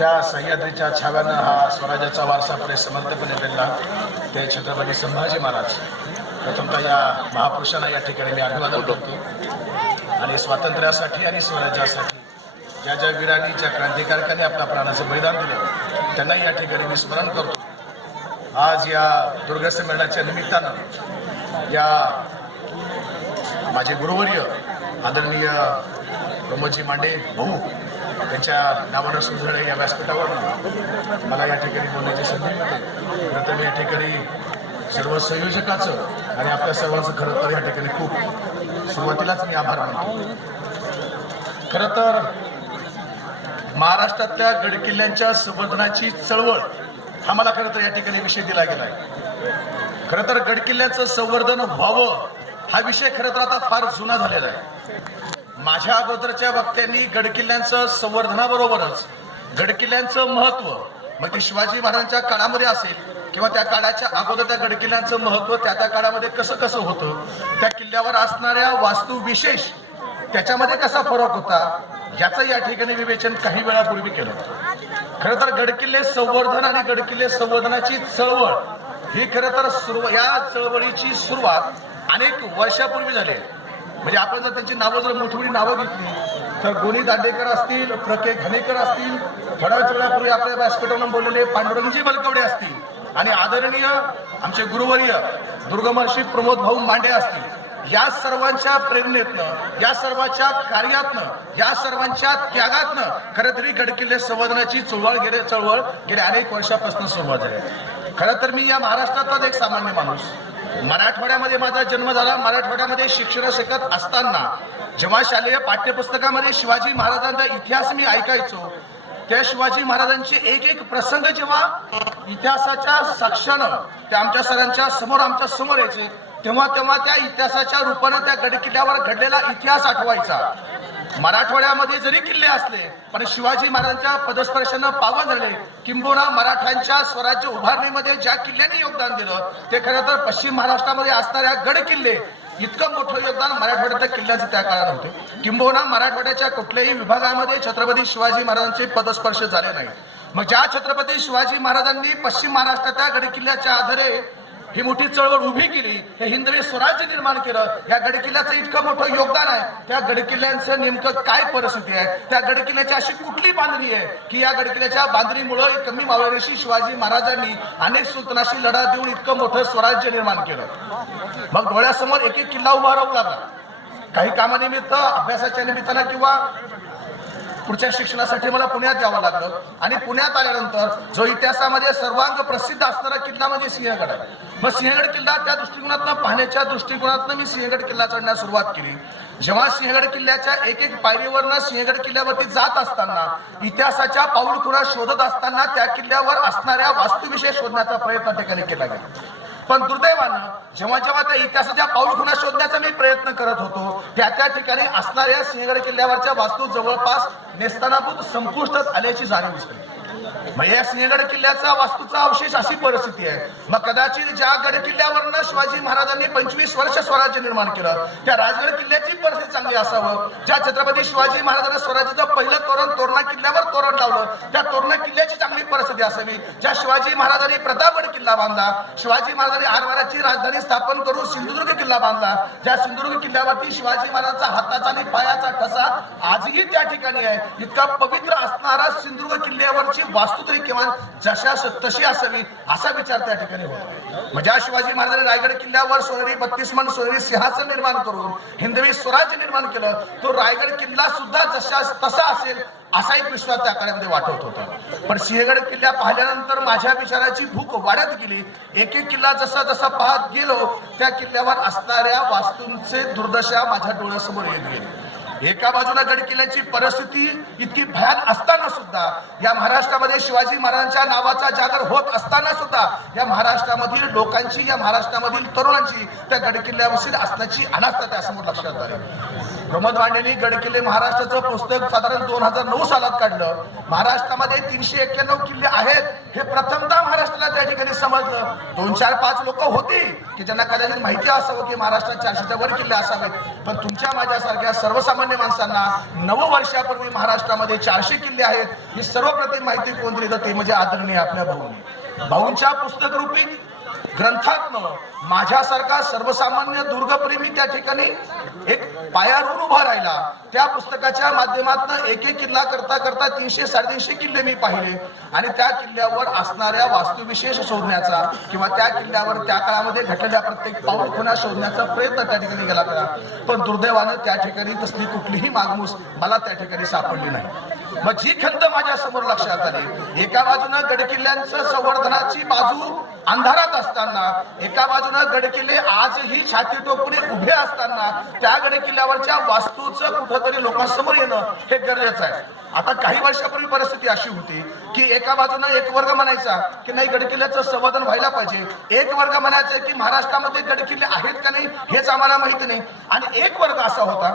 ज्या सह्याद्रीच्या छाव्यानं हा स्वराज्याचा वारसा पुढे समर्थपणे दिला. ते छत्रपती संभाजी महाराज. प्रथमतः या महापुरुषांना या ठिकाणी मी अभिवादन करतो. आणि स्वातंत्र्यासाठी आणि स्वराज्यासाठी ज्या ज्या वीरांनी ज्या क्रांतिकारकांनी आपल्या प्राणाचं बलिदान दिलं त्यांना या ठिकाणी मी स्मरण करतो. आज या दुर्गसंमेलनाच्या निमित्तानं या माझे गुरुवर्य आदरणीय प्रमोदजी मांडे भाऊ त्यांच्या नावानं सुंदर या व्यासपीठावर मला या ठिकाणी बोलण्याची संधी मिळते प्रथम या ठिकाणी सर्व संयोजकाचं आणि आपल्या सर्वांचं खरं तर या ठिकाणी खूप सुरुवातीलाच मी आभार मानतो. खरं तर महाराष्ट्रातल्या गडकिल्ल्यांच्या संवर्धनाची चळवळ हा मला खरं तर या ठिकाणी विषय दिला गेला आहे. खरं तर गडकिल्ल्याचं संवर्धन व्हावं हा विषय खरं तर आता फार जुना झालेला आहे. माझ्या अगोदरच्या वक्त्यांनी गडकिल्ल्यांचं संवर्धनाबरोबरच गडकिल्ल्यांचं महत्त्व मग ते म्हणजे शिवाजी महाराजांच्या काळामध्ये असेल किंवा त्या काळाच्या अगोदर त्या गडकिल्ल्यांचं महत्त्व त्या त्या काळामध्ये कसं कसं होतं त्या किल्ल्यावर असणाऱ्या वास्तू विशेष त्याच्यामध्ये कसा फरक होता याचं या ठिकाणी विवेचन काही वेळापूर्वी केलं खरं तर गडकिल्ले संवर्धन आणि गडकिल्ले संवर्धनाची चळवळ ही खरं तर सुरुव या चळवळीची सुरुवात अनेक वर्षापूर्वी झाली आहे. म्हणजे आपण जर त्यांची नावं जर मोठी मोठी नावं घेतली तर गोनी दांडेकर असतील प्रके घनेकर असतील थोड्याच वेळापूर्वी आपल्या व्यासपीठावरून बोललेले पांडुरंगजी बलकवडे असतील आणि आदरणीय आमचे गुरुवर्य दुर्गमर्षी प्रमोद भाऊ मांडे असतील या सर्वांच्या प्रेरणेतनं या सर्वांच्या कार्यातनं या सर्वांच्या त्यागातनं खरं तरी गडकिल्ले संवर्धनाची चळवळ गेले चळवळ गेल्या अनेक वर्षापासून सुरुवात झाली खरं तर मी या महाराष्ट्रातलाच एक सामान्य माणूस. मराठवाड्यामध्ये माझा जन्म झाला. मराठवाड्यामध्ये शिक्षण शिकत असताना जेव्हा शालेय पाठ्यपुस्तकामध्ये शिवाजी महाराजांचा इतिहास मी ऐकायचो त्या शिवाजी महाराजांचे एक एक प्रसंग जेव्हा इतिहासाच्या साक्षानं त्या आमच्या सरांच्या समोर आमच्यासमोर यायचे तेव्हा तेव्हा त्या इतिहासाच्या रूपानं त्या गडकिल्ल्यावर घडलेला इतिहास आठवायचा. मराठवाड्यामध्ये जरी किल्ले असले पण शिवाजी महाराजांच्या पदस्पर्शानं पावन झाले. किंबहुना मराठ्यांच्या स्वराज्य उभारणीमध्ये ज्या किल्ल्यांनी योगदान दिलं ते खरं तर पश्चिम महाराष्ट्रामध्ये असणाऱ्या गड किल्ले. इतकं मोठं योगदान मराठवाड्याच्या किल्ल्याचं त्या काळात होते. किंबहुना मराठवाड्याच्या कुठल्याही विभागामध्ये छत्रपती शिवाजी महाराजांचे पदस्पर्श झाले नाही. मग ज्या छत्रपती शिवाजी महाराजांनी पश्चिम महाराष्ट्राच्या गडकिल्ल्याच्या आधारे ही मोठी चळवळ उभी केली हे हिंदवी स्वराज्य निर्माण केलं या गडकिल्ल्याचं इतकं मोठं योगदान आहे. त्या गडकिल्ल्यांचं नेमकं काय परिस्थिती आहे? त्या गडकिल्ल्याची अशी कुठली बांधणी आहे की या गडकिल्ल्याच्या बांधणीमुळे कमी मावळ्याशी शिवाजी महाराजांनी अनेक सुलतानाशी लढा देऊन इतकं मोठं स्वराज्य निर्माण केलं. मग डोळ्यासमोर एक एक किल्ला उभा राहू लागला. काही कामानिमित्त अभ्यासाच्या निमित्तानं किंवा पुढच्या शिक्षणासाठी मला पुण्यात यावं लागलं. आणि पुण्यात आल्यानंतर जो इतिहासामध्ये सर्वांग प्रसिद्ध असणारा किल्ला म्हणजे सिंहगड आहे. मग सिंहगड किल्ला त्या दृष्टिकोनातनं पाहण्याच्या दृष्टिकोनातनं मी सिंहगड किल्ला चढण्यास सुरुवात केली. जेव्हा सिंहगड किल्ल्याच्या एक एक पायरीवरनं सिंहगड किल्ल्यावरती जात असताना इतिहासाच्या पाऊलखुणा शोधत असताना त्या किल्ल्यावर असणाऱ्या वास्तुविषय शोधण्याचा प्रयत्न त्या ठिकाणी केला गेला. पण दुर्दैवानं जेव्हा जेव्हा त्या इतिहासाच्या पाऊल खुणा शोधण्याचा मी प्रयत्न करत होतो त्या त्या ठिकाणी असणाऱ्या सिंहगड किल्ल्यावरच्या वास्तू जवळपास नेस्तानाभूत संपुष्टात आल्याची जाणीव झाली म्हणजे या सिंहगड किल्ल्याचा वास्तूचा अवशेष अशी परिस्थिती आहे. मग कदाचित ज्या गड किल्ल्यावरनं शिवाजी महाराजांनी पंचवीस वर्ष स्वराज्य निर्माण केलं त्या राजगड किल्ल्याची परिस्थिती चांगली असावं. ज्या छत्रपती शिवाजी महाराजांनी स्वराज्याचं पहिलं तोरण तोरणा किल्ल्यावर तोरण लावलं त्या तोरणा किल्ल्याची चांगली परिस्थिती असावी. ज्या शिवाजी महाराजांनी प्रतापगड किल्ला बांधला शिवाजी महाराजांनी आरवाराची राजधानी स्थापन करून सिंधुदुर्ग किल्ला बांधला ज्या सिंधुदुर्ग किल्ल्यावरती शिवाजी महाराजांचा हाताचा आणि पायाचा ठसा आजही त्या ठिकाणी आहे. इतका पवित्र असणारा सिंधुदुर्ग किल्ल्यावरची वास्तू तरी किमान जशा तशी असावी असा विचार त्या ठिकाणी होता. म्हणजे शिवाजी महाराजांनी रायगड किल्ल्यावर सोनेरी बत्तीस मन सोनेरी सिंहासन निर्माण करून हिंदवी स्वराज्य निर्माण केलं. तो रायगड किल्ला सुद्धा जशा तसा असेल असा एक विश्वास त्या काळामध्ये वाटत होता. पण सिंहगड किल्ला पाहिल्यानंतर माझ्या विचाराची भूक वाढत गेली. एक एक किल्ला जसा जसा पाहत गेलो त्या किल्ल्यावर असणाऱ्या वास्तूंचे दुर्दशा माझ्या डोळ्यासमोर येत गेली. एका बाजूला गड किल्ल्याची परिस्थिती इतकी भयान असताना सुद्धा या महाराष्ट्रामध्ये शिवाजी महाराजांच्या नावाचा जागर होत असताना सुद्धा या महाराष्ट्रामधील लोकांची या महाराष्ट्रामधील तरुणांची त्या गड किल्ल्याविषयी असण्याची अनास्था त्यासमोर लक्षात आली. प्रमोद वांडेनी गड किल्ले महाराष्ट्राचं पुस्तक साधारण दोन हजार नऊ सालात काढलं. महाराष्ट्रामध्ये तीनशे एक्क्याण्णव किल्ले आहेत. हे प्रथमतः महाराष्ट्राला त्या ठिकाणी समजलं. दोन चार पाच लोक होती की ज्यांना कदाचित माहिती असावं की महाराष्ट्रात चारशेच्या वर किल्ले असावेत. पण तुमच्या माझ्यासारख्या सर्वसामान्य माणसांना नऊ वर्षापूर्वी महाराष्ट्रामध्ये चारशे किल्ले आहेत. ही सर्वप्रथम माहिती कोण दिली जाते? म्हणजे आदरणीय आपल्या भाऊनी. भाऊंच्या पुस्तक रूपी ग्रंथातनं माझ्यासारखा सर्वसामान्य दुर्गप्रेमी त्या ठिकाणी एक पायावरून उभा राहिला. त्या पुस्तकाच्या माध्यमातून एक एक किल्ला करता करता तीनशे साडेतीनशे किल्ले मी पाहिले. आणि त्या किल्ल्यावर असणाऱ्या वास्तुविशेष शोधण्याचा किंवा त्या किल्ल्यावर त्या काळामध्ये घडलेल्या प्रत्येक पाऊल खुणा शोधण्याचा प्रयत्न त्या ठिकाणी केला होता. पण दुर्दैवानं त्या ठिकाणी तसली कुठलीही मागमूस मला त्या ठिकाणी सापडली नाही. मग जी खंत माझ्यासमोर लक्षात आली. एका बाजूनं गडकिल्ल्यांचं संवर्धनाची बाजू अंधारात असताना एका बाजूनं गडकिल्ले आजही छाती टोपणे उभे असताना त्या गडकिल्ल्यावरच्या वास्तूचं कुठंतरी लोकांसमोर येणं हे गरजेचं आहे. आता काही वर्षापूर्वी परिस्थिती अशी होती की एका बाजूनं एक वर्ग म्हणायचा की नाही गडकिल्ल्याचं संवर्धन व्हायला पाहिजे. एक वर्ग म्हणायचं की महाराष्ट्रामध्ये गडकिल्ले आहेत का नाही हेच आम्हाला माहिती नाही. आणि एक वर्ग असा होता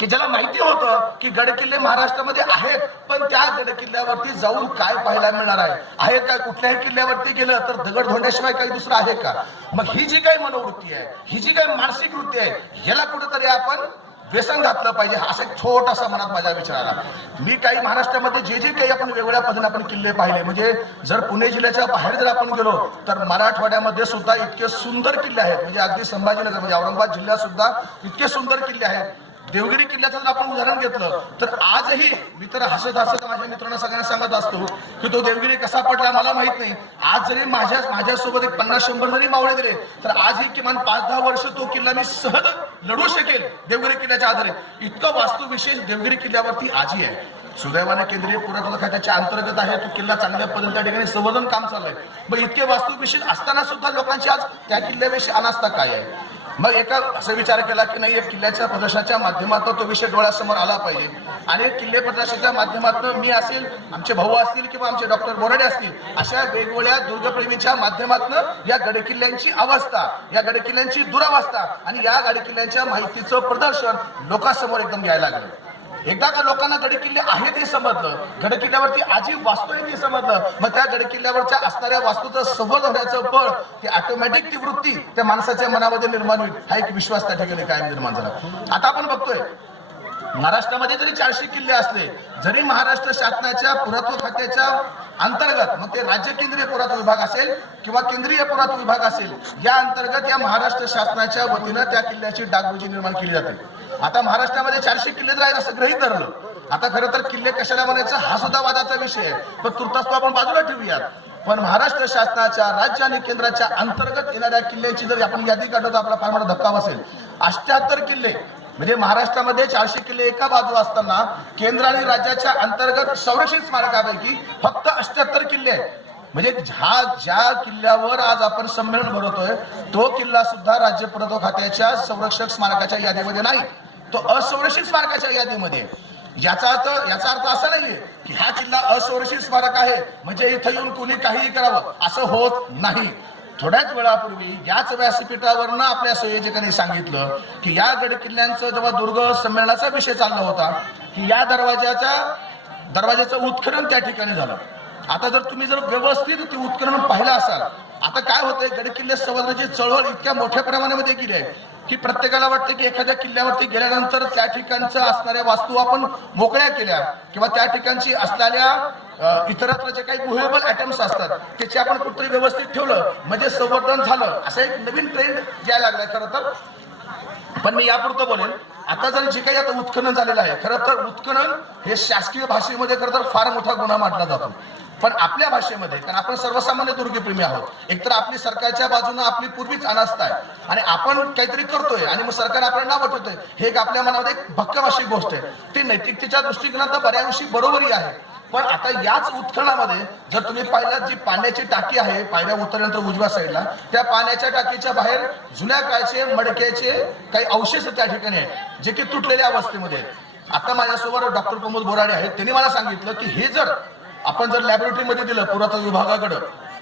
की ज्याला माहिती होतं की गडकिल्ले महाराष्ट्रामध्ये आहेत पण त्या गडकिल्ल्यावरती जाऊन काय पाहायला मिळणार आहे? आहे काय कुठल्याही किल्ल्यावरती गेलं तर दगड धोंड्याशिवाय काही दुसरं आहे का? मग ही जी काही मनोवृत्ती आहे ही जी काही मानसिक वृत्ती आहे याला कुठेतरी आपण व्यसन घातलं पाहिजे हा असा एक छोटासा मनात माझ्या विचार आला मी काही महाराष्ट्रामध्ये जे जे काही आपण वेगवेगळ्या पद्धतीने आपण किल्ले पाहिले म्हणजे जर पुणे जिल्ह्याच्या बाहेर जर आपण गेलो तर मराठवाड्यामध्ये सुद्धा इतके सुंदर किल्ले आहेत. म्हणजे अगदी संभाजीनगर म्हणजे औरंगाबाद जिल्ह्यात सुद्धा इतके सुंदर किल्ले आहेत. देवगिरी किल्ल्याचं जर आपण उदाहरण घेतलं तर आजही मी तर हसत हसत माझ्या मित्रांना सगळ्यांना सांगत असतो की तो देवगिरी कसा पडला मला माहीत नाही. आज जरी माझ्या माझ्यासोबत एक पन्नास शंभर जरी मावळे दिले तर आजही किमान पाच दहा वर्ष तो किल्ला मी सहज लढू शकेल देवगिरी किल्ल्याच्या आधारे. इतकं वास्तुविशेष देवगिरी किल्ल्यावरती आजही आहे. सुदैवाने केंद्रीय पुरातत्व खात्याच्या अंतर्गत आहे तो किल्ला चांगल्या पद्धतीने त्या ठिकाणी संवर्धन काम चाललंय. मग इतके वास्तुविशेष असताना सुद्धा लोकांची आज त्या किल्ल्याविषयी अनास्था काय आहे? मग एका असा विचार केला की नाही एक किल्ल्याच्या प्रदर्शनाच्या माध्यमातून तो विषय डोळ्यासमोर आला पाहिजे. आणि किल्ले प्रदर्शनाच्या माध्यमातून मी असेल आमचे भाऊ असतील किंवा आमचे डॉक्टर बोराडे असतील अशा वेगवेगळ्या दुर्गप्रेमीच्या माध्यमातून या गडकिल्ल्यांची अवस्था या गडकिल्ल्यांची दुरावस्था आणि या गडकिल्ल्यांच्या माहितीचं प्रदर्शन लोकांसमोर एकदम घ्यायला लागलं. एकदा का लोकांना गडकिल्ले आहेत हे समजलं गडकिल्ल्यावरती आजी वास्तू आहे ते समजलं मग त्या गडकिल्ल्यावरच्या असणाऱ्या वास्तूचं सबल होण्याचं बळ ती ऑटोमॅटिक ती वृत्ती त्या माणसाच्या मनामध्ये निर्माण होईल. हा एक विश्वास त्या ठिकाणी कायम निर्माण झाला. आता आपण बघतोय महाराष्ट्रामध्ये जरी चारशे किल्ले असले जरी महाराष्ट्र शासनाच्या पुरातत्व खात्याच्या अंतर्गत मग ते राज्य केंद्रीय पुरातत्व विभाग असेल किंवा केंद्रीय पुरातत्व विभाग असेल या अंतर्गत या महाराष्ट्र शासनाच्या वतीनं त्या किल्ल्याची डागबुजी निर्माण केली जाते. आता महाराष्ट्रामध्ये चारशे किल्ले जर असं ग्रहित धरलं. आता खरं तर किल्ले कशाला म्हणायचं? हा सुद्धा वादाचा विषय आहे. पण तुर्तास तो आपण बाजूला ठेवूयात. पण महाराष्ट्र शासनाच्या राज्य आणि केंद्राच्या अंतर्गत येणाऱ्या किल्ल्यांची जर आपण यादी काढतो तर आपला फार मोठा धक्का बसेल. अष्ट्याहत्तर किल्ले म्हणजे महाराष्ट्रामध्ये चारशे किल्ले एका बाजू असताना केंद्र आणि राज्याच्या अंतर्गत संरक्षित स्मारकापैकी फक्त अष्ट्याहत्तर किल्ले आहेत. म्हणजे ज्या ज्या किल्ल्यावर आज आपण संमेलन भरवतोय तो किल्ला सुद्धा राज्य पुरातत्व खात्याच्या संरक्षक स्मारकाच्या यादीमध्ये नाही. तो असंरक्षित स्मारकाच्या यादीमध्ये याचा अर्थ याचा अर्थ असा नाहीये की हा किल्ला असंरक्षित स्मारक आहे. म्हणजे इथं येऊन कोणी काहीही करावं असं होत नाही. थोड्याच वेळापूर्वी याच व्यासपीठावरनं आपल्या संयोजकांनी सांगितलं की या गड किल्ल्यांचं जेव्हा दुर्ग संमेलनाचा विषय चालला होता की या दरवाजाच्या दरवाजाचं उत्खनन त्या ठिकाणी झालं. आता जर तुम्ही जर व्यवस्थित ती उत्खनन पाहिलं असाल आता काय होतंय? गडकिल्ले संवर्धनाची चळवळ इतक्या मोठ्या प्रमाणामध्ये गेली आहे. की प्रत्येकाला वाटतं की एखाद्या किल्ल्यावरती गेल्यानंतर त्या ठिकाणचं असणाऱ्या वास्तू आपण मोकळ्या केल्या किंवा त्या ठिकाणची असलेल्या इतरत्र जे काही गुहेबल आयटम्स असतात त्याचे आपण कुठेतरी व्यवस्थित ठेवलं म्हणजे संवर्धन झालं असं एक नवीन ट्रेंड यायला लागलाय खरं तर. पण मी यापुरतं बोलेन आता जर जे काही आता उत्खनन झालेलं आहे खरं तर उत्खनन हे शासकीय भाषेमध्ये खरं तर फार मोठा गुन्हा मानला जातो. पण आपल्या भाषेमध्ये कारण आपण सर्वसामान्य दुर्गप्रेमी आहोत. एकतर आपली सरकारच्या बाजूनं आपली पूर्वीच अनास्था आहे. आणि आपण काहीतरी करतोय आणि मग सरकार आपल्याला नाव ठेवतोय हे एक आपल्या मनामध्ये एक भक्कम अशी गोष्ट आहे. ती नैतिकतेच्या दृष्टिकोनात बऱ्याविषयी बरोबरी आहे. पण आता याच उत्खननामध्ये जर तुम्ही पाहिलं जी पाण्याची टाकी आहे पायऱ्या उतरल्यानंतर उजव्या साईडला त्या पाण्याच्या टाकीच्या बाहेर जुन्या काळचे मडक्याचे काही अवशेष त्या ठिकाणी आहेत जे की तुटलेल्या अवस्थेमध्ये आहेत. आता माझ्यासोबत डॉक्टर प्रमोद बोराडे आहेत. त्यांनी मला सांगितलं की हे जर आपण जर लॅबोरेटरीमध्ये दिलं पुरातत्व विभागाकडं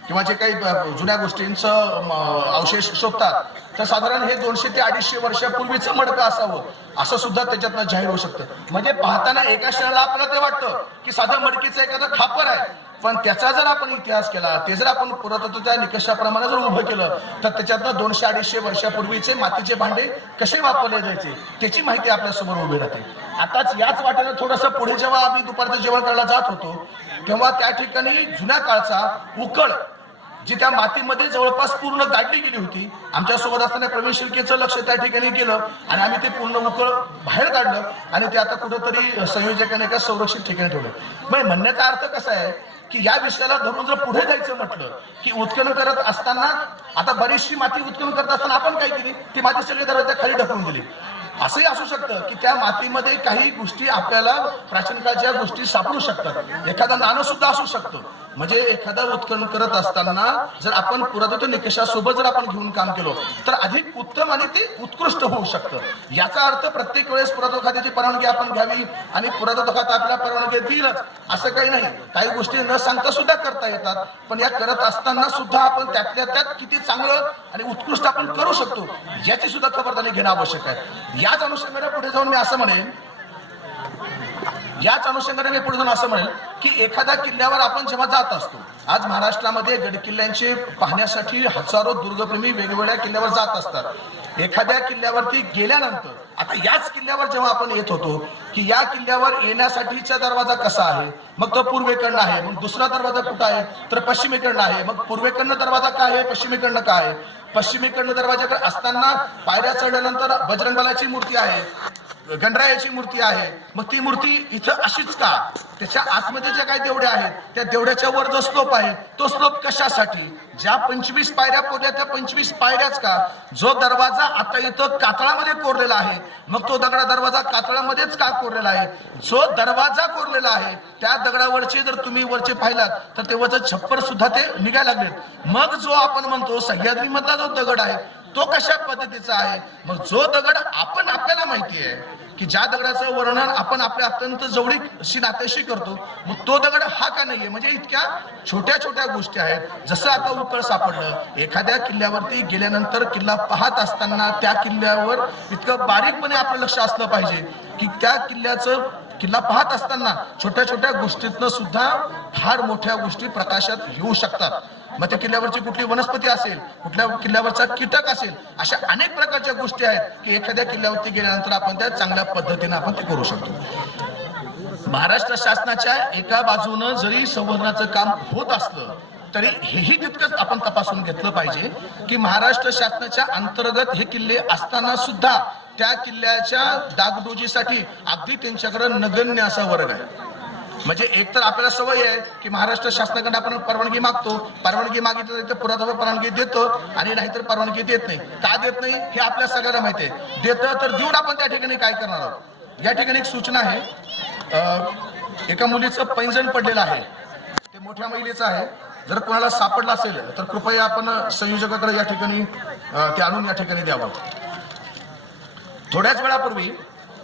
किंवा जे काही जुन्या गोष्टींचं अवशेष शोधतात तर साधारण हे दोनशे ते अडीचशे वर्षापूर्वीचं मडकं असावं. असं सुद्धा त्याच्यातनं जाहीर होऊ शकतं. म्हणजे पाहताना एका क्षणाला आपल्याला ते वाटतं की साधं मडकीचं एखादं खापर आहे. पण त्याचा जर आपण इतिहास केला ते जर आपण पुरातत्वच्या निकषाप्रमाणे जर उभं केलं तर त्याच्यातनं दोनशे अडीचशे वर्षापूर्वीचे मातीचे भांडे कसे वापरले जायचे त्याची माहिती आपल्यासमोर उभी राहते. आताच याच वाटेनं थोडस पुढे जेव्हा आम्ही दुपारचं जेवण करायला जात होतो तेव्हा त्या ठिकाणी जुन्या काळचा उकळ जी त्या मातीमध्ये जवळपास पूर्ण गाडली गेली होती आमच्यासोबत असताना प्रवीण शिर्केचं लक्ष त्या ठिकाणी केलं आणि आम्ही ते पूर्ण उकळ बाहेर काढलं आणि ते आता कुठंतरी संयोजकाने एका संरक्षित ठिकाणी ठेवलं. म्हणजे म्हणण्याचा अर्थ कसा आहे की या विषयाला धरून जर पुढे जायचं म्हटलं की उत्खनन करत असताना आता बरीचशी माती उत्खनन करत असताना आपण काय केली? ती माती सगळी दरवाजा खाली ढकलून दिली. असंही असू शकतं की त्या मातीमध्ये काही गोष्टी आपल्याला प्राचीन काळच्या गोष्टी सापडू शकतात. एखादा नाणं सुद्धा असू शकतं. म्हणजे एखादा उत्खनन करत असताना जर आपण पुरातत्व निकषासोबत जर आपण घेऊन काम केलं तर अधिक उत्तम आणि ते उत्कृष्ट होऊ शकतं. याचा अर्थ प्रत्येक वेळेस पुरातत्व खात्याची परवानगी आपण घ्यावी आणि पुरातत्व खातं आपल्या परवानगी देईलच असं काही नाही. काही गोष्टी न सांगता सुद्धा करता येतात पण या करत असताना सुद्धा आपण त्यातल्या त्यात किती चांगलं आणि उत्कृष्ट आपण करू शकतो याची सुद्धा खबरदारी घेणं आवश्यक आहे. याच अनुषंगाने पुढे जाऊन मी असं म्हणेन याच अनुषंगाने मी पुढे जाऊन असं म्हणेल की एखाद्या किल्ल्यावर आपण जेव्हा जात असतो आज महाराष्ट्रामध्ये गडकिल्ल्यांचे पाहण्यासाठी हजारो दुर्गप्रेमी वेगवेगळ्या किल्ल्यावर जात असतात. एखाद्या किल्ल्यावरती गेल्यानंतर आता याच किल्ल्यावर जेव्हा आपण येत होतो की या किल्ल्यावर येण्यासाठीचा दरवाजा कसा आहे? मग तो पूर्वेकडनं आहे मग दुसरा दरवाजा कुठं आहे? तर पश्चिमेकडनं आहे. मग पूर्वेकडनं दरवाजा काय आहे? पश्चिमेकडनं काय आहे? पश्चिमेकडनं दरवाजाकडे असताना पायऱ्या चढल्यानंतर बजरंगबलाची मूर्ती आहे. गणरायाची मूर्ती आहे. मग ती मूर्ती इथं अशीच का? त्याच्या आतमध्ये ज्या काही देवड्या आहेत त्या देवड्याच्या वर जो स्लोप आहे तो स्लोप कशासाठी? ज्या पंचवीस पायऱ्या कोरल्या त्या पंचवीस पायऱ्याच का? जो दरवाजा आता इथं कातळामध्ये कोरलेला आहे मग तो दगडा दरवाजा कातळामध्येच का कोरलेला आहे? जो दरवाजा कोरलेला आहे त्या दगडावरचे जर तुम्ही वरचे पाहिलात तर ते वरचं छप्पर सुद्धा ते निघायला लागलेत. मग जो आपण म्हणतो सह्याद्रीमधला जो दगड आहे तो कशा पद्धतीचा आहे? मग जो दगड आपण आपल्याला माहिती आहे की ज्या दगडाचं वर्णन आपण आपल्या अत्यंत जवळीकशी नात्याशी करतो मग तो दगड हा का नाहीये? म्हणजे इतक्या छोट्या छोट्या गोष्टी आहेत. जसं आता उकळ सापडलं एखाद्या किल्ल्यावरती गेल्यानंतर किल्ला पाहत असताना त्या किल्ल्यावर इतकं बारीकपणे आपलं लक्ष असलं पाहिजे की त्या किल्ल्याचं किल्ला पाहत असताना छोट्या छोट्या गोष्टीतनं सुद्धा फार मोठ्या गोष्टी प्रकाशात येऊ शकतात. मग त्या किल्ल्यावरची कुठली वनस्पती असेल कुठल्या किल्ल्यावरचा कीटक असेल अशा अनेक प्रकारच्या गोष्टी आहेत की एखाद्या किल्ल्यावरती गेल्यानंतर आपण त्या चांगल्या पद्धतीने आपण ते करू शकतो. महाराष्ट्र शासनाच्या एका बाजूनं जरी संवर्धनाचं काम होत असलं तरी हेही तितकंच आपण तपासून घेतलं पाहिजे की महाराष्ट्र शासनाच्या अंतर्गत हे किल्ले असताना सुद्धा त्या किल्ल्याच्या डागडोजीसाठी अगदी त्यांच्याकडे नगण्य असा वर्ग आहे. म्हणजे एक तर आपल्याला सवय आहे की महाराष्ट्र शासनाकडे आपण परवानगी मागतो परवानगी मागितली तर पुरातत्व परवानगी देतो आणि नाहीतर परवानगी देत नाही. का देत नाही? हे आपल्या सगळ्यांना माहिती आहे. देतं तर देऊन आपण त्या ठिकाणी काय करणार आहोत? या ठिकाणी एक सूचना आहे. अं, एका मुलीचं पैंजण पडलेलं आहे. ते मोठ्या महिलेचं आहे. जर कोणाला सापडलं असेल तर कृपया आपण संयोजकाकडे या ठिकाणी ते आणून या ठिकाणी द्यावं. थोड्याच वेळापूर्वी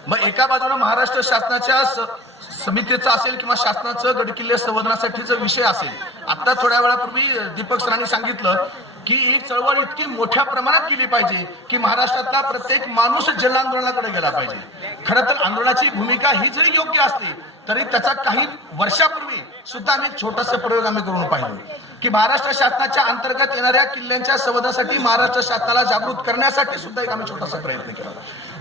मग एका बाजूला महाराष्ट्र शासनाच्या समितीचं समितीचा असेल किंवा शासनाचं गडकिल्ले संवर्धनासाठीचा विषय असेल. आता थोड्या वेळापूर्वी दीपक सरांनी सांगितलं की ही चळवळ इतकी मोठ्या प्रमाणात केली पाहिजे की महाराष्ट्रातला प्रत्येक माणूस जल आंदोलनाकडे गेला पाहिजे. खरं तर आंदोलनाची भूमिका ही जरी योग्य असली तरी त्याचा काही वर्षापूर्वी सुद्धा आम्ही छोटासा प्रयोग आम्ही करून पाहिजे की महाराष्ट्र शासनाच्या अंतर्गत येणाऱ्या किल्ल्यांच्या संवर्धनासाठी महाराष्ट्र शासनाला जागृत करण्यासाठी सुद्धा एक आम्ही छोटासा प्रयत्न केला.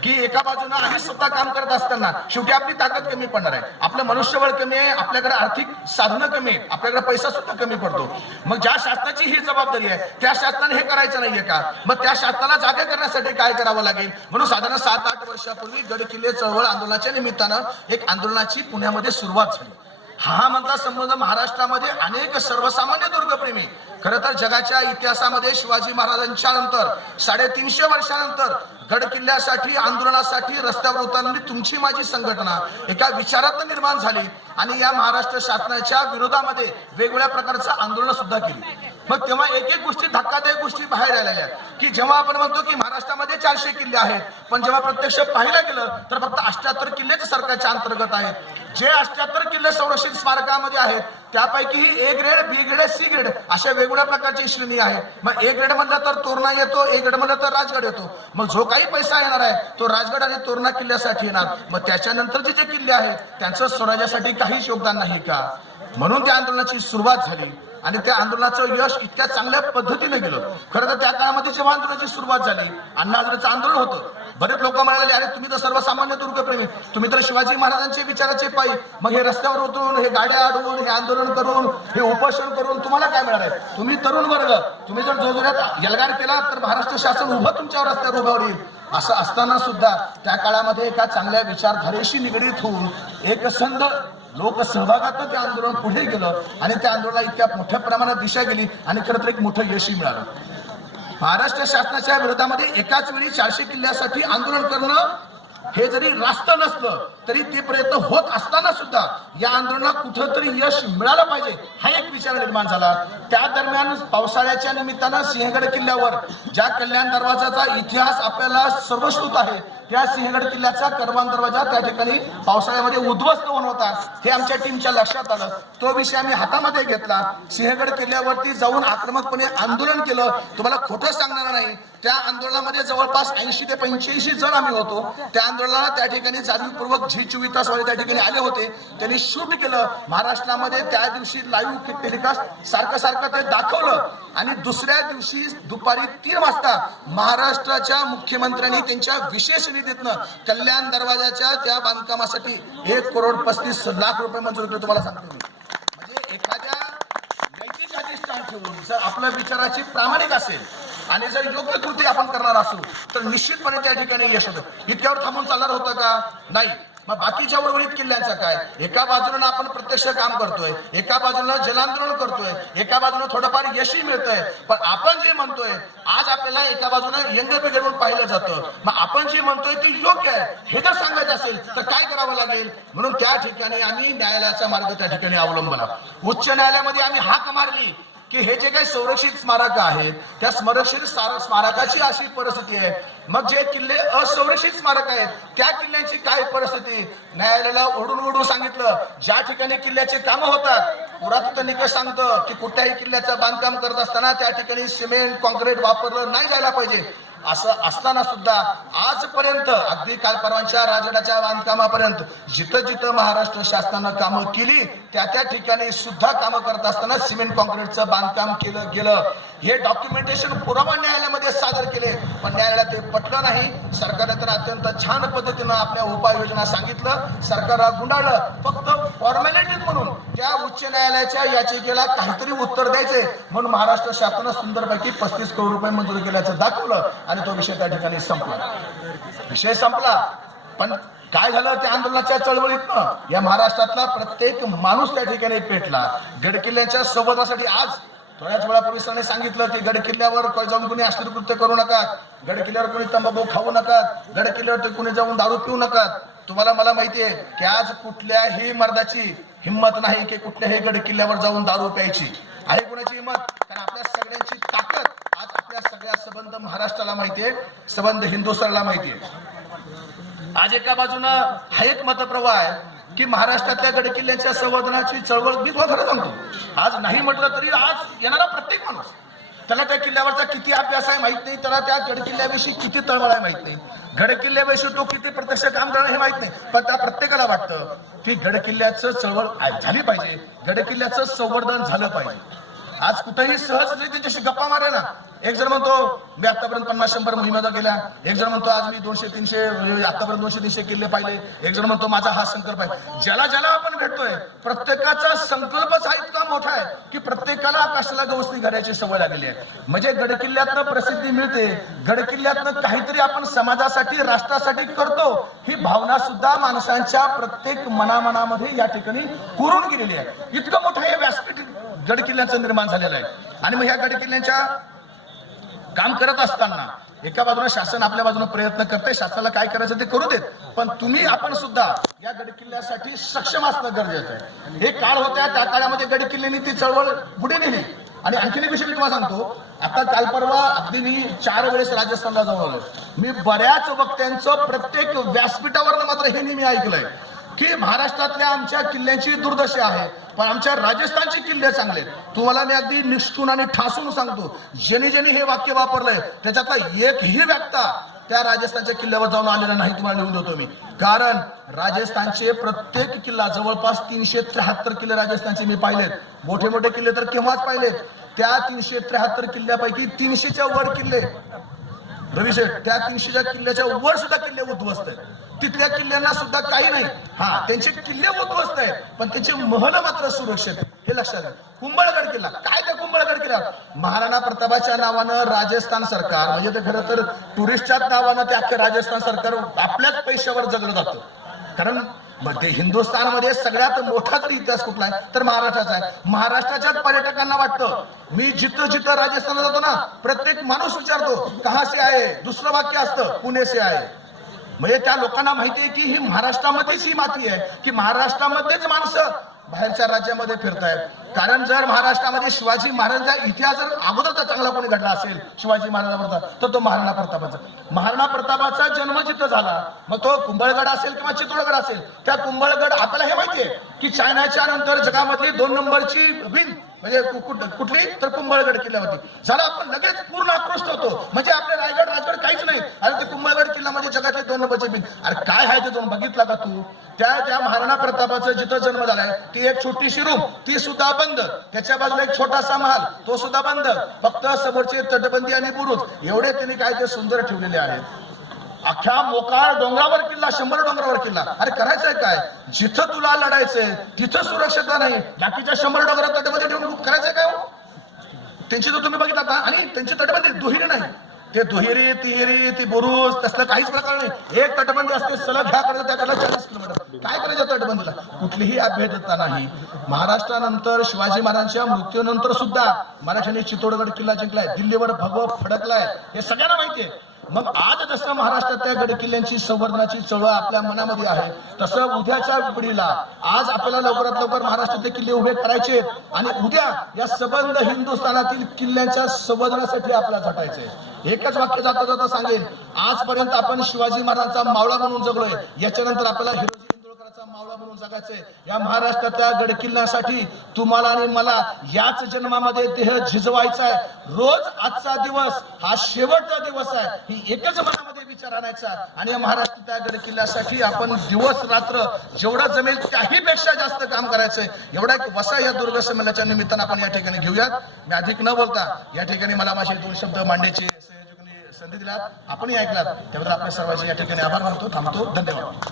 की एका बाजूनं आम्ही स्वतः काम करत असताना शेवटी आपली ताकद कमी पडणार आहे. आपलं मनुष्यबळ कमी आहे आपल्याकडे आर्थिक साधनं कमी आहेत आपल्याकडे पैसा सुद्धा कमी पडतो. मग ज्या शासनाची ही जबाबदारी आहे त्या शासनाने हे करायचं नाहीये का? मग त्या शासनाला जागे करण्यासाठी काय करावं लागेल? म्हणून साधारण सात आठ वर्षापूर्वी गड किल्ले चळवळ आंदोलनाच्या निमित्तानं एक आंदोलनाची पुण्यामध्ये सुरुवात झाली. हा मधला संबंध महाराष्ट्रामध्ये अनेक सर्वसामान्य दुर्गप्रेमी खरं तर जगाच्या इतिहासामध्ये शिवाजी महाराजांच्या नंतर साडेतीनशे वर्षानंतर गड किल्ल्यासाठी आंदोलनासाठी रस्त्यावर उतरणारी तुमची माझी संघटना एका विचारात निर्माण झाली आणि या महाराष्ट्र शासनाच्या विरोधामध्ये वेगवेगळ्या प्रकारचं आंदोलन सुद्धा केली. मग तेव्हा एक एक गोष्टी धक्कादायक गोष्टी बाहेर आलेल्या आहेत की जेव्हा आपण म्हणतो की महाराष्ट्रामध्ये चारशे किल्ले आहेत पण जेव्हा प्रत्यक्ष पाहिलं गेलं तर फक्त अष्ट्याहत्तर किल्लेच सरकारच्या अंतर्गत आहेत. जे अष्ट्याहत्तर किल्ले संरक्षित स्मारकामध्ये आहेत त्यापैकी A grade B grade C grade अशा वेगवेगळ्या प्रकारची श्रेणी आहे. मग ए ग्रेड म्हणलं तर तोरणा येतो ए ग्रेड म्हणलं तर राजगड येतो. मग जो काही पैसा येणार आहे तो राजगड आणि तोरणा किल्ल्यासाठी येणार. मग त्याच्यानंतरचे जे किल्ले आहेत त्यांचं स्वराज्यासाठी काहीच योगदान नाही का? म्हणून त्या आंदोलनाची सुरुवात झाली. आणि त्या आंदोलनाचं यश इतक्या चांगल्या पद्धतीने गेलं. खरं तर त्या काळामध्ये जेव्हा आंदोलनाची सुरुवात झाली अण्णा हजारेचं आंदोलन होतं. बरेच लोक म्हणाले अरे तुम्ही तर सर्वसामान्य दुर्गप्रेमी. तुम्ही तर शिवाजी महाराजांचे विचाराचे पायी. मग हे रस्त्यावर उतरून हे गाड्या अडवून हे आंदोलन करून हे उपोषण करून तुम्हाला काय मिळणार आहे? तुम्ही तरुण वर्ग. तुम्ही जर जोजोऱ्यात यलगार केला तर महाराष्ट्र शासन उभं तुमच्यावर रस्त्यावर उभं होईल. असं असताना सुद्धा त्या काळामध्ये एका चांगल्या विचारधारेशी निगडीत होऊन एक संघ लोक सहभागात ते आंदोलन पुढे गेलं आणि त्या आंदोलनाला इतक्या मोठ्या प्रमाणात दिशा गेली आणि खरं तर एक मोठं यशही मिळालं. महाराष्ट्र शासनाच्या विरोधामध्ये एकाच वेळी चारशे किल्ल्यासाठी आंदोलन करणं हे जरी रास्त नसलं तरी ते प्रयत्न होत असताना सुद्धा या आंदोलनात कुठंतरी यश मिळालं पाहिजे हा एक विचार निर्माण झाला. त्या दरम्यान पावसाळ्याच्या निमित्तानं सिंहगड किल्ल्यावर ज्या कल्याण दरवाजाचा इतिहास आपल्याला सर्वश्रुत आहे या सिंहगड किल्ल्याचा करवान दरवाजा त्या ठिकाणी पावसाळ्यामध्ये उद्ध्वस्त होऊन होता. हे आमच्या टीमच्या लक्षात आलं. तो विषय आम्ही हातामध्ये घेतला. सिंहगड किल्ल्यावरती जाऊन आक्रमकपणे आंदोलन केलं. तुम्हाला खोटं सांगणार नाही. त्या आंदोलनामध्ये जवळपास ऐंशी ते पंच्याऐंशी जण आम्ही होतो. त्या आंदोलनाला त्या ठिकाणी जाणीवपूर्वक झी चोवीस त्या ठिकाणी आले होते. त्यांनी शूट केलं. महाराष्ट्रामध्ये त्या दिवशी लाईव्ह टेलिकास्ट सारखं सारखं ते दाखवलं. आणि दुसऱ्या दिवशी दुपारी तीन वाजता महाराष्ट्राच्या मुख्यमंत्र्यांनी त्यांच्या विशेष निधीतनं कल्याण दरवाजाच्या त्या बांधकामासाठी एक करोड पस्तीस लाख रुपये मंजूर केले. तुम्हाला सांगतो म्हणजे एखाद्या नैतिक अधिष्ठान ठेवून जर आपल्या विचाराची प्रामाणिक असेल आणि जर योग्य कृती आपण करणार असू तर निश्चितपणे त्या ठिकाणी यश होतं. इतक्यावर थांबून चालणार होतं का? नाही. मग बाकीच्या उर्वरित किल्ल्यांचं काय? एका बाजूनं आपण प्रत्यक्ष काम करतोय एका बाजूनं जलांदोलन करतोय एका बाजूनं थोडंफार यशही मिळतंय. पण आपण जे म्हणतोय आज आपल्याला एका बाजूनं यंग ब्रिगेड म्हणून पाहिलं जातं. मग आपण जे म्हणतोय ते योग्य आहे. हे जर सांगायचं असेल तर काय करावं लागेल? म्हणून त्या ठिकाणी आम्ही न्यायालयाचा मार्ग त्या ठिकाणी अवलंबला. उच्च न्यायालयामध्ये आम्ही हाक मारली. की हे जे काही संरक्षित स्मारक आहेत त्या संरक्षित स्मारकाची अशी परिस्थिती आहे. मग जे किल्ले असंरक्षित स्मारक आहेत त्या किल्ल्यांची काय परिस्थिती? न्यायालयाला ओढून ओढून सांगितलं ज्या ठिकाणी किल्ल्याचे कामं होतात पुरातत्व निकष सांगतं की कुठल्याही किल्ल्याचं बांधकाम करत असताना त्या ठिकाणी सिमेंट कॉन्क्रीट वापरलं नाही जायला पाहिजे. असं असताना सुद्धा आजपर्यंत अगदी काल परवांच्या राजगडाच्या बांधकामापर्यंत जिथं जिथं महाराष्ट्र शासनानं कामं केली त्या त्या ठिकाणी सुद्धा कामं करत असताना सिमेंट कॉन्क्रीटचं बांधकाम केलं गेलं. हे डॉक्युमेंटेशन पुरावा न्यायालयामध्ये सादर केले. पण न्यायालयाला ते पटलं नाही. सरकारने तर अत्यंत छान पद्धतीनं आपल्या उपाययोजना सांगितलं. सरकार गुंडाळलं. फक्त फॉर्मॅलिटी म्हणून त्या उच्च न्यायालयाच्या याचिकेला काहीतरी उत्तर द्यायचे. म्हणून महाराष्ट्र शासनानं सुंदरपैकी पस्तीस करोड रुपये मंजूर केल्याचं दाखवलं आणि तो विषय त्या ठिकाणी संपला. विषय संपला. पण काय झालं त्या आंदोलनाच्या चळवळीतनं या महाराष्ट्रातला प्रत्येक माणूस त्या ठिकाणी पेटला. गडकिल्ल्याच्या संवर्धनासाठी आज थोड्याच वेळापूर्वी सरांनी सांगितलं की गडकिल्ल्यावर किल्ल्यावर जाऊन कोणी अश्लील कृत्य करू नका. गडकिल्ल्यावर कोणी तंबाखू खाऊ नका. गडकिल्ल्यावर कोणी जाऊन दारू पिऊ नका. तुम्हाला मला माहितीये की आज कुठल्याही मर्दाची हिंमत नाही की कुठल्याही गडकिल्ल्यावर जाऊन दारू प्यायची. आहे कुणाची हिंमत? कारण आपल्या सगळ्यांची ताकद आज आपल्या सगळ्या संबंध महाराष्ट्राला माहितीये संबंध हिंदुस्थानला माहितीये आज एका बाजूनं हा एक मतप्रवाह आहे की महाराष्ट्रातल्या गडकिल्ल्याच्या संवर्धनाची चळवळ मी तुम्हाला सांगतो. आज नाही म्हटलं तरी आज येणारा प्रत्येक माणूस त्याला त्या किल्ल्यावरचा किती अभ्यास आहे माहीत नाही त्याला त्या गडकिल्ल्याविषयी किती तळमळ आहे माहीत नाही. गडकिल्ल्याविषयी तो किती प्रत्यक्ष काम करणार हे माहीत नाही पण त्या प्रत्येकाला वाटतं की गडकिल्ल्याचं चळवळ झाली पाहिजे गडकिल्ल्याचं संवर्धन झालं पाहिजे. आज कुठेही सहज त्यांच्याशी गप्पा मारे ना एक जण म्हणतो मी आतापर्यंत पन्नास शंभर मोहिमेचा गेल्या एक जण म्हणतो आज मी दोनशे तीनशे आतापर्यंत दोनशे तीनशे किल्ले पाहिले. एक जण म्हणतो माझा हा संकल्प आहे. ज्याला ज्याला आपण भेटतोय प्रत्येकाचा संकल्पच हा इतका मोठा आहे की प्रत्येकाला कशाला गवसणी घालायची सवय लागलेली आहे. म्हणजे गडकिल्ल्यातनं प्रसिद्धी मिळते गडकिल्ल्यातनं काहीतरी आपण समाजासाठी राष्ट्रासाठी करतो ही भावना सुद्धा माणसांच्या प्रत्येक मनामनामध्ये या ठिकाणी कुरून गेलेली आहे. इतकं मोठं हे व्यासपीठ गडकिल्ल्यांचं निर्माण झालेलं आहे. आणि मग ह्या गडकिल्ल्यांच्या काम करत असताना एका बाजूने शासन आपल्या बाजूने प्रयत्न करते शासनाला काय करायचं ते करू देत. पण तुम्ही आपण सुद्धा या गडकिल्ल्यासाठी सक्षम असणं गरजेचं आहे. हे काळ होत्या त्या काळामध्ये गडकिल्ल्यांनी ती चळवळ पुढे नेली. आणि आणखीन एक विषय मी तुम्हाला सांगतो. आता काल परवा अगदी मी चार वेळेस राजस्थानला जाऊन आलो मी बऱ्याच वक्त्यांचं प्रत्येक व्यासपीठावर मात्र हे नेहमी ऐकलंय की महाराष्ट्रातल्या आमच्या किल्ल्यांची दुर्दशा आहे. पण आमच्या राजस्थानचे किल्ले चांगले तुम्हाला मी अगदी निष्ठून आणि ठासून सांगतो ज्यांनी ज्यांनी हे वाक्य वापरलंय त्याच्यातला एकही व्यक्ता त्या राजस्थानच्या किल्ल्यावर जाऊन आलेला नाही तुम्हाला लिहून देतो मी. कारण राजस्थानचे प्रत्येक किल्ला जवळपास तीनशे त्र्याहत्तर किल्ले राजस्थानचे मी पाहिलेत. मोठे मोठे किल्ले तर केव्हाच पाहिलेत? त्या तीनशे त्र्याहत्तर किल्ल्यापैकी तीनशेच्या वर किल्ले. रविशेठ त्या तीनशेच्या किल्ल्याच्या वर सुद्धा किल्ले उद्ध्वस्त आहेत. तिथल्या किल्ल्यांना सुद्धा काही नाही. हा त्यांचे किल्ले उद्ध्वस्त आहेत पण त्यांचे महल मात्र सुरक्षित हे लक्षात घ्या कुंभळगड किल्ला. काय त्या कुंभळगड किल्ला महाराणा प्रतापाच्या नावानं राजस्थान सरकार म्हणजे ते खरं तर टुरिस्टच्याच नावानं ते अख्खं राजस्थान सरकार आपल्याच पैशावर जगलं जातं. कारण मग ते हिंदुस्थानमध्ये सगळ्यात मोठा जर इतिहास कुठला आहे तर महाराष्ट्राचा आहे. महाराष्ट्राच्याच पर्यटकांना वाटतं मी जिथं जिथं राजस्थानला जातो ना प्रत्येक माणूस विचारतो कहा से आहे? दुसरं वाक्य असतं पुणे से आहे. म्हणजे त्या लोकांना माहिती आहे की ही महाराष्ट्रामध्येच ही माती आहे की महाराष्ट्रामध्येच माणसं बाहेरच्या राज्यामध्ये फिरतायत. कारण जर महाराष्ट्रामध्ये शिवाजी महाराजांचा इतिहास जर अगोदरचा चांगला कोणी घडला असेल शिवाजी महाराजांचा तर तो महाराणा प्रतापाचा. महाराणा प्रतापाचा जन्म जिथं झाला मग तो कुंभळगड असेल किंवा चित्तोडगड असेल त्या कुंभळगड आपल्याला हे माहितीये की चायनाच्या नंतर जगामधली दोन नंबरची भिंत म्हणजे कुठली? तर कुंभळगड किल्ल्यावरती. झाला आपण लगेच पूर्ण आकृष्ट होतो. म्हणजे आपले रायगड राजगड काहीच नाही. अरे ते कुंभळगड किल्ला म्हणजे जगातले दोन नंबरची भिंत. अरे काय आहे ते दोन बघितला का तू? त्या त्या महाराणा प्रतापाचा जिथं जन्म झालाय ती एक छोटीशी रूम. ती सुद्धा बंद. त्याच्या बाजूला एक छोटासा महाल तो सुद्धा बंद. फक्त समोरचे तटबंदी आणि बुरुज एवढे त्यांनी काय ते सुंदर ठेवलेले आहेत. अख्ख्या मोकाळ डोंगरावर किल्ला शंभर डोंगरावर किल्ला. अरे करायचंय काय? जिथं तुला लढायचंय तिथं सुरक्षता नाही. बाकीच्या शंभर डोंगरात तटबंदी ठेवून करायचंय काय हो? त्यांची जर तुम्ही बघितला आणि त्यांची तटबंदी दुहेरी नाही. ते दुहेरी तिहेरी ती बुरुज तसलं काहीच प्रकार नाही. एक तटबंदी असते सलग ह्या करायचं त्याकडे चाळीस किलोमीटर. काय करायचं तटबंदीला? कुठलीही अभेदता नाही. महाराष्ट्रानंतर शिवाजी महाराजांच्या मृत्यूनंतर सुद्धा मराठ्यांनी चित्तोडगड किल्ला जिंकलाय दिल्लीवर भगव फडकलाय. हे सगळ्यांना माहितीये मग आज जसं महाराष्ट्रात त्या गड संवर्धनाची चळवळ आपल्या मनामध्ये आहे तसं उद्याच्या पिढीला आज आपल्याला लवकरात लवकर महाराष्ट्रातले किल्ले उभे करायचे आणि उद्या या सबंध हिंदुस्थानातील किल्ल्यांच्या संवर्धनासाठी आपल्याला झटायचंय. एकच वाक्य जाता जाता सांगेल आजपर्यंत आपण शिवाजी महाराजांचा मावळा म्हणून जगलोय याच्यानंतर आपल्याला हिरोजी मावळा म्हणून जगायचंय. या महाराष्ट्रातल्या गडकिल्ल्यासाठी तुम्हाला आणि मला याच जन्मामध्ये देह झिजवायचा आहे रोज आजचा दिवस हा शेवटचा दिवस आहे. ही एकच मनामध्ये विचार आणायचा. आणि या महाराष्ट्राच्या गड आपण दिवस रात्र जेवढा जमेल त्याहीपेक्षा जास्त काम करायचंय. एवढा एक वसा या दुर्ग संमेलनाच्या निमित्तानं आपण या ठिकाणी घेऊयात. मी अधिक न बोलता या ठिकाणी मला माझे दोन शब्द मांडायचे संधी दिलात. आपणही ऐकलात. त्याबद्दल आपल्या सर्वांचे या ठिकाणी आभार मानतो थांबतो. धन्यवाद.